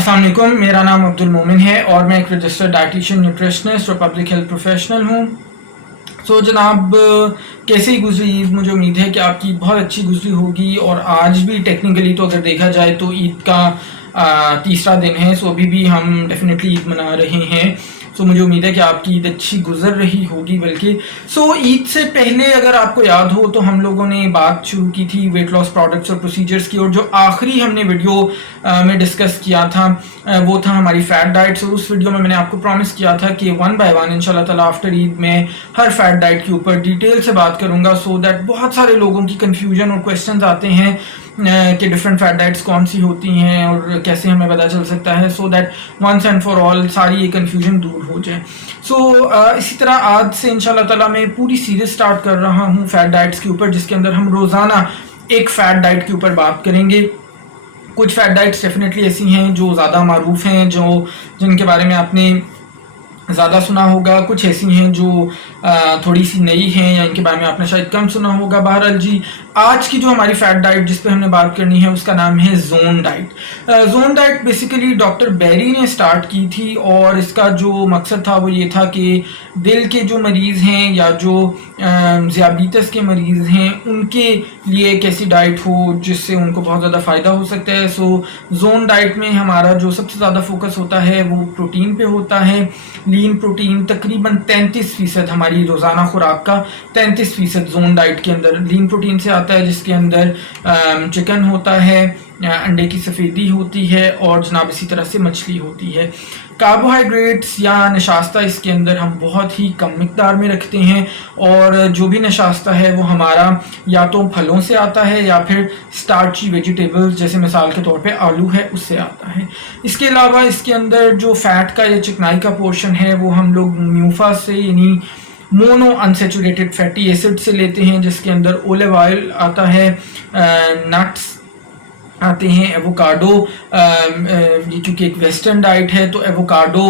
अस्सलाम वालेकुम, मेरा नाम अब्दुल मोमिन है और मैं एक रजिस्टर्ड डाइटिशियन, न्यूट्रिशनिस्ट और पब्लिक हेल्थ प्रोफेशनल हूँ। सो जनाब, कैसे ही गुजरी ईद, मुझे उम्मीद है कि आपकी बहुत अच्छी गुजरी होगी। और आज भी टेक्निकली तो अगर देखा जाए तो ईद का तीसरा दिन है। सो अभी भी हम डेफिनेटली ईद मना रहे हैं। सो मुझे उम्मीद है कि आपकी ईद अच्छी गुजर रही होगी। बल्कि ईद से पहले अगर आपको याद हो तो हम लोगों ने बात शुरू की थी वेट लॉस प्रोडक्ट्स और प्रोसीजर्स की, और जो आखिरी हमने वीडियो में डिस्कस किया था वो था हमारी फैट डाइट्स। और उस वीडियो में मैंने आपको प्रॉमिस किया था कि वन बाय वन इंशाल्लाह ताला आफ्टर ईद में हर फैट डाइट के ऊपर डिटेल से बात करूंगा, सो दैट बहुत सारे लोगों की कन्फ्यूजन और क्वेश्चंस आते हैं कि डिफरेंट फैट डाइट्स कौन सी होती हैं और कैसे हमें पता चल सकता है, so that once and for all सारी ये कन्फ्यूजन दूर हो जाए। इसी तरह आज से इंशाल्लाह ताला मैं पूरी सीरीज स्टार्ट कर रहा हूँ फैट डाइट्स के ऊपर, जिसके अंदर हम रोज़ाना एक फैट डाइट के ऊपर बात करेंगे। कुछ फैट डाइट्स डेफिनेटली ऐसी हैं जो ज़्यादा मारूफ हैं, जिनके बारे में आपने ज़्यादा सुना होगा। कुछ ऐसी हैं जो थोड़ी सी नई हैं या इनके बारे में आपने शायद कम सुना होगा। बहरहाल जी, आज की जो हमारी फैट डाइट जिस पे हमने बात करनी है उसका नाम है zone diet. Zone diet basically doctor Barry ने स्टार्ट की थी, और इसका जो मकसद था वो ये था कि दिल के जो मरीज़ हैं या जो ज़ियाबीतस के मरीज़ हैं उनके लिए एक ऐसी डाइट हो जिससे उनको बहुत ज़्यादा फ़ायदा हो सकता है। जोन डाइट में हमारा जो सबसे ज़्यादा फोकस होता है वो प्रोटीन पे होता है। लीन प्रोटीन तकरीबन 33% हमारी रोज़ाना खुराक का 33% जोन डाइट के अंदर लीन प्रोटीन से आता है, जिसके अंदर चिकन होता है, अंडे की सफ़ेदी होती है और जनाब इसी तरह से मछली होती है। कार्बोहाइड्रेट्स या नशास्ता इसके अंदर हम बहुत ही कम मिकदार में रखते हैं, और जो भी नशास्ता है वो हमारा या तो फलों से आता है या फिर स्टार्ची वेजिटेबल्स जैसे मिसाल के तौर पे आलू है उससे आता है। इसके अलावा इसके अंदर जो फैट का या चिकनाई का पोर्शन है वो हम लोग म्यूफा से यानी मोनो अनसेचुरेटेड फैटी एसिड से लेते हैं, जिसके अंदर ओलिव ऑयल आता है, नट्स आते हैं, एवोकाडो, ये चूँकि एक वेस्टर्न डाइट है तो एवोकाडो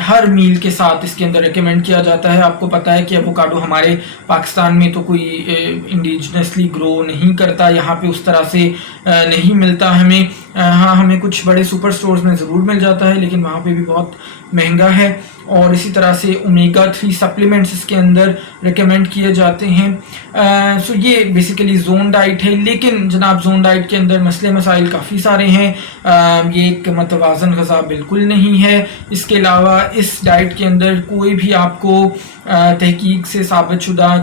हर मील के साथ इसके अंदर रिकमेंड किया जाता है। आपको पता है कि एवोकाडो हमारे पाकिस्तान में तो कोई इंडिजिनसली ग्रो नहीं करता, यहाँ पे उस तरह से नहीं मिलता हमें। हाँ, हमें कुछ बड़े सुपर स्टोर्स में ज़रूर मिल जाता है, लेकिन वहाँ पे भी बहुत महंगा है। और इसी तरह से ओमेगा 3 सप्लीमेंट्स इसके अंदर रिकमेंड किए जाते हैं। ये बेसिकली जोन डाइट है, लेकिन जनाब जोन डाइट के अंदर मसले मसाइल काफ़ी सारे हैं। ये एक मतवाज़न ग़िज़ा बिल्कुल नहीं है। इसके अलावा इस डाइट के अंदर कोई भी आपको तहकीक से साबित शुदा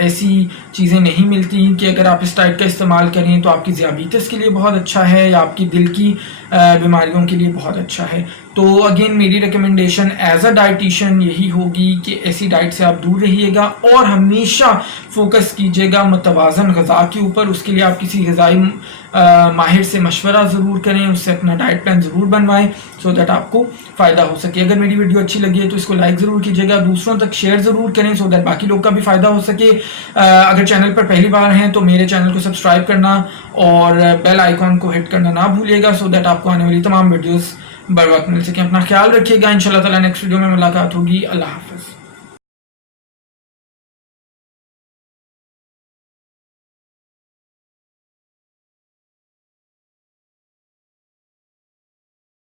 ऐसी चीज़ें नहीं मिलती कि अगर आप इस डाइट का इस्तेमाल करें तो आपकी ज़ियाबीतस के लिए बहुत अच्छा है या आपकी दिल की बीमारियों के लिए बहुत अच्छा है। तो अगेन मेरी रिकमेंडेशन एज अ डाइटिशियन यही होगी कि ऐसी डाइट से आप दूर रहिएगा और हमेशा फोकस कीजिएगा मतवाज़न ग़िज़ा के ऊपर। उसके लिए आप किसी ग़िज़ाई माहिर से मशवरा ज़रूर करें, उससे अपना डाइट प्लान ज़रूर बनवाएं, सो दैट आपको फ़ायदा हो सके। अगर मेरी वीडियो अच्छी लगी है तो इसको लाइक ज़रूर कीजिएगा, दूसरों तक शेयर ज़रूर करें, सो दैट बाकी लोग का भी फ़ायदा हो सके। अगर चैनल पर पहली बार हैं तो मेरे चैनल को सब्सक्राइब करना और बेल आइकॉन को हिट करना ना भूलिएगा, सो दैट आपको आने वाली तमाम वीडियोस बर वक्त मिल सकें। अपना ख्याल रखिएगा। इंशाल्लाह ताला नेक्स्ट वीडियो में मुलाकात होगी। अल्लाह हाफ़िज़।